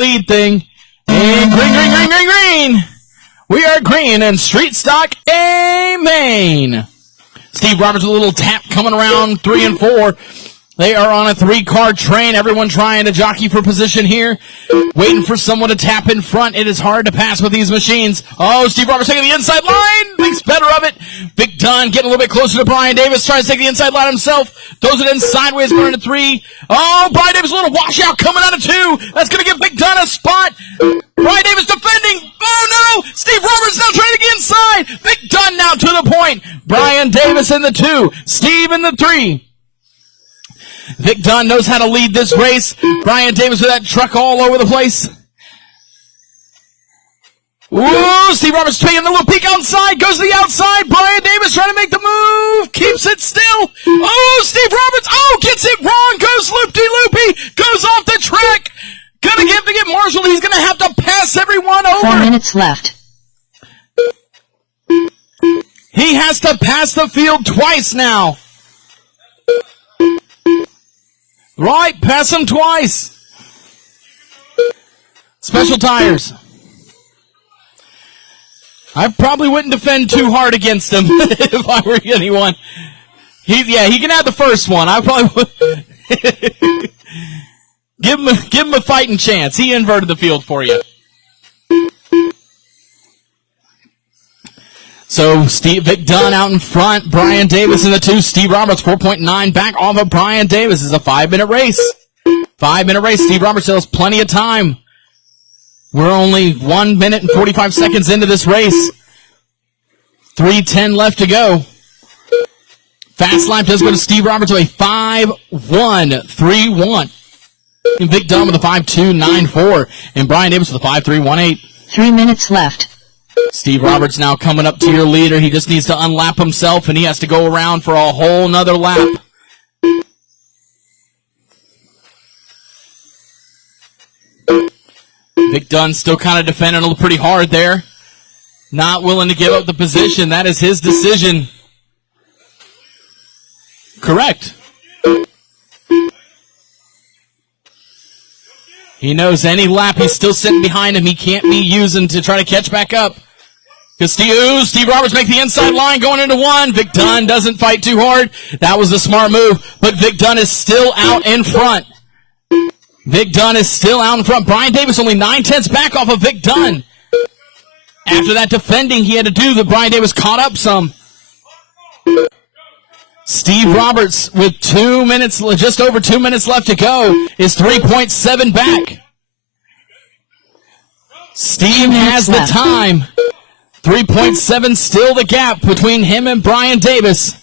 lead thing. And green, green, green, green, green. We are green and street stock Amain. Steve Roberts with a little tap coming around 3 and 4. They are on a 3-car train. Everyone trying to jockey for position here. Waiting for someone to tap in front. It is hard to pass with these machines. Oh, Steve Roberts taking the inside line. Thinks better of it. Vic Dunn getting a little bit closer to Brian Davis. Tries to take the inside line himself. Throws it in sideways going into 3. Oh, Brian Davis a little washout coming out of 2. That's going to give Vic Dunn a spot. Brian Davis defending. Oh, no. Steve Roberts now trying to get inside. Vic Dunn now to the point. Brian Davis in the 2. Steve in the 3. Vic Dunn knows how to lead this race. Brian Davis with that truck all over the place. Ooh, Steve Roberts taking a little peek outside. Goes to the outside. Brian Davis trying to make the move. Keeps it still. Oh, Steve Roberts. Oh, gets it wrong. Goes loop-de-loopy. Goes off the track. Gonna get Marshall. He's gonna have to pass everyone over. 4 minutes left. He has to pass the field twice now. Right, pass him twice. Special tires. I probably wouldn't defend too hard against him if I were anyone. He can have the first one. I probably would. give him a fighting chance. He inverted the field for you. So Vic Dunn out in front, Brian Davis in the 2, Steve Roberts 4.9 back off of Brian Davis. It's a 5-minute race. 5-minute race. Steve Roberts still has plenty of time. We're only 1 minute and 45 seconds into this race. 3:10 left to go. Fast lap does go to Steve Roberts with a 5.131. And Vic Dunn with a 5.294. And Brian Davis with a 5.318. 3 minutes left. Steve Roberts now coming up to your leader. He just needs to unlap himself, and he has to go around for a whole nother lap. Vic Dunn still kind of defending pretty hard there. Not willing to give up the position. That is his decision. Correct. He knows any lap he's still sitting behind him, he can't be using to try to catch back up. Because Steve Roberts make the inside line going into 1. Vic Dunn doesn't fight too hard. That was a smart move. But Vic Dunn is still out in front. Vic Dunn is still out in front. Brian Davis only 9/10 back off of Vic Dunn. After that defending he had to do, Brian Davis caught up some. Steve Roberts with 2 minutes, just over 2 minutes left to go, is 3.7 back. Steve has the time. 3.7 still the gap between him and Brian Davis.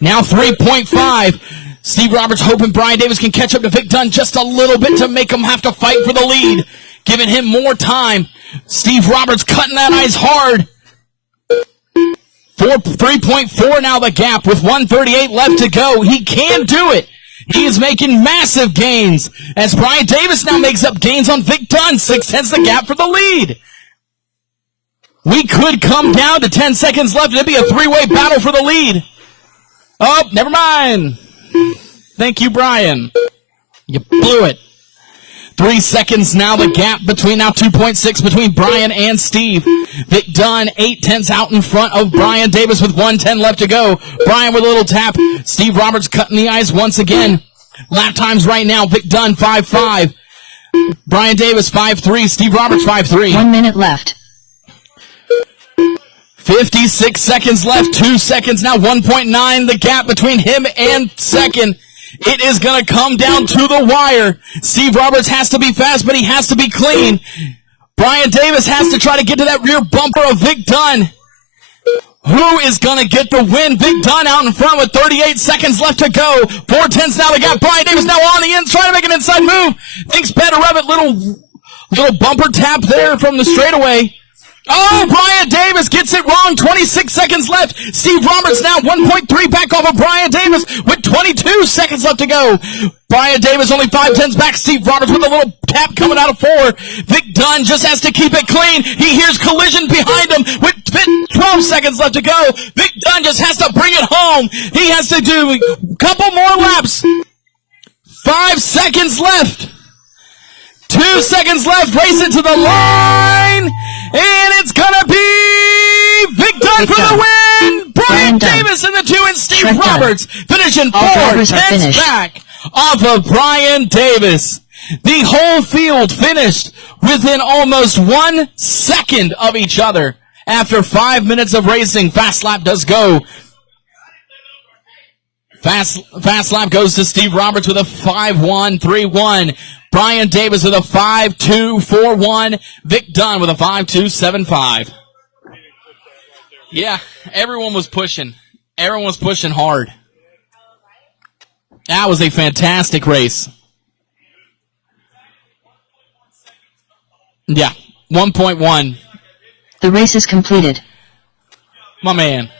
Now 3.5. Steve Roberts hoping Brian Davis can catch up to Vic Dunn just a little bit to make him have to fight for the lead, giving him more time. Steve Roberts cutting that ice hard. 3.4 now the gap with 1:38 left to go. He can do it. He is making massive gains as Brian Davis now makes up gains on Vic Dunn. 6/10 the gap for the lead. We could come down to 10 seconds left. It'd be a 3-way battle for the lead. Oh, never mind. Thank you, Brian. You blew it. 3 seconds now the gap between, now 2.6 between Brian and Steve. Vic Dunn 8/10 out in front of Brian Davis with 1:10 left to go. Brian with a little tap. Steve Roberts cutting the ice once again. Lap times right now. Vic Dunn 5.5. Brian Davis 5.3. Steve Roberts 5.3. 1 minute left. 56 seconds left. 2 seconds now. 1.9 the gap between him and second. It is going to come down to the wire. Steve Roberts has to be fast, but he has to be clean. Brian Davis has to try to get to that rear bumper of Vic Dunn. Who is going to get the win? Vic Dunn out in front with 38 seconds left to go. 4:10 now. They got Brian Davis now on the ends, trying to make an inside move. Thinks better of it. Little bumper tap there from the straightaway. Oh, Brian Davis gets it wrong. 26 seconds left. Steve Roberts now 1.3 back off of Brian Davis with 22 seconds left to go. Brian Davis only 5/10 back. Steve Roberts with a little tap coming out of 4. Vic Dunn just has to keep it clean. He hears collision behind him with 12 seconds left to go. Vic Dunn just has to bring it home. He has to do a couple more laps. 5 seconds left. 2 seconds left. Race it to the line. And it's going to be Vic Dunn for the win. Brian Davis in the 2 and Steve Roberts finishing 4/10 back off of Brian Davis. The whole field finished within almost 1 second of each other. After 5 minutes of racing, fast lap does go. Fast lap goes to Steve Roberts with a 5.131. Brian Davis with a 5.241. Vic Dunn with a 5.275. Yeah, everyone was pushing. Everyone was pushing hard. That was a fantastic race. Yeah, 1.1. The race is completed. My man.